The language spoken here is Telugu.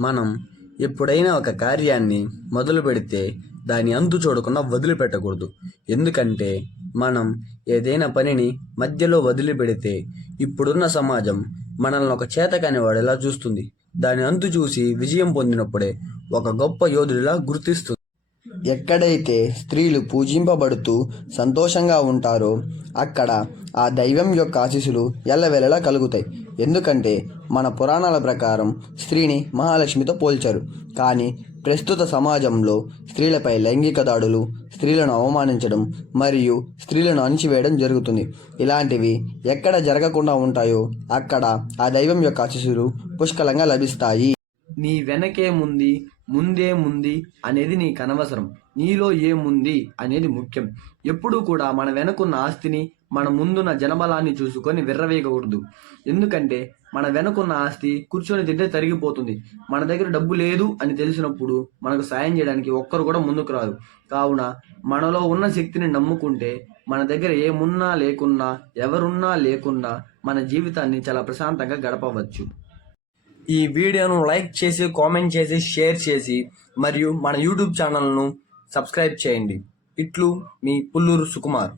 మనం ఎప్పుడైనా ఒక కార్యాన్ని మొదలు పెడితే దాని అంతు చూడకుండా వదిలిపెట్టకూడదు. ఎందుకంటే మనం ఏదైనా పనిని మధ్యలో వదిలిపెడితే ఇప్పుడున్న సమాజం మనల్ని ఒక చేతకాని వాడిలా చూస్తుంది. దాని అంతు చూసి విజయం పొందినప్పుడే ఒక గొప్ప యోధుడిలా గుర్తిస్తుంది. ఎక్కడైతే స్త్రీలు పూజింపబడుతూ సంతోషంగా ఉంటారో అక్కడ ఆ దైవం యొక్క ఆశీస్సులు ఎల్లవేళలా కలుగుతాయి. ఎందుకంటే మన పురాణాల ప్రకారం స్త్రీని మహాలక్ష్మితో పోల్చారు. కానీ ప్రస్తుత సమాజంలో స్త్రీలపై లైంగిక దాడులు, స్త్రీలను అవమానించడం మరియు స్త్రీలను అణిచివేయడం జరుగుతుంది. ఇలాంటివి ఎక్కడ జరగకుండా ఉంటాయో అక్కడ ఆ దైవం యొక్క ఆశీస్సులు పుష్కలంగా లభిస్తాయి. నీ వెనకేముంది, ముందేముంది అనేది నీకు అనవసరం. నీలో ఏముంది అనేది ముఖ్యం. ఎప్పుడూ కూడా మన వెనకున్న ఆస్తిని, మన ముందున్న జనబలాన్ని చూసుకొని విర్రవీగకూడదు. ఎందుకంటే మన వెనకున్న ఆస్తి కూర్చొని తింటే తరిగిపోతుంది. మన దగ్గర డబ్బు లేదు అని తెలిసినప్పుడు మనకు సాయం చేయడానికి ఒక్కరు కూడా ముందుకు రారు. కావున మనలో ఉన్న శక్తిని నమ్ముకుంటే మన దగ్గర ఏమున్నా లేకున్నా, ఎవరున్నా లేకున్నా మన జీవితాన్ని చాలా ప్రశాంతంగా గడపవచ్చు. ఈ వీడియోను లైక్ చేసి, కామెంట్ చేసి, షేర్ చేసి మరియు మన యూట్యూబ్ ఛానల్ను సబ్స్క్రైబ్ చేయండి. ఇట్లు మీ పుల్లూరు సుకుమార్.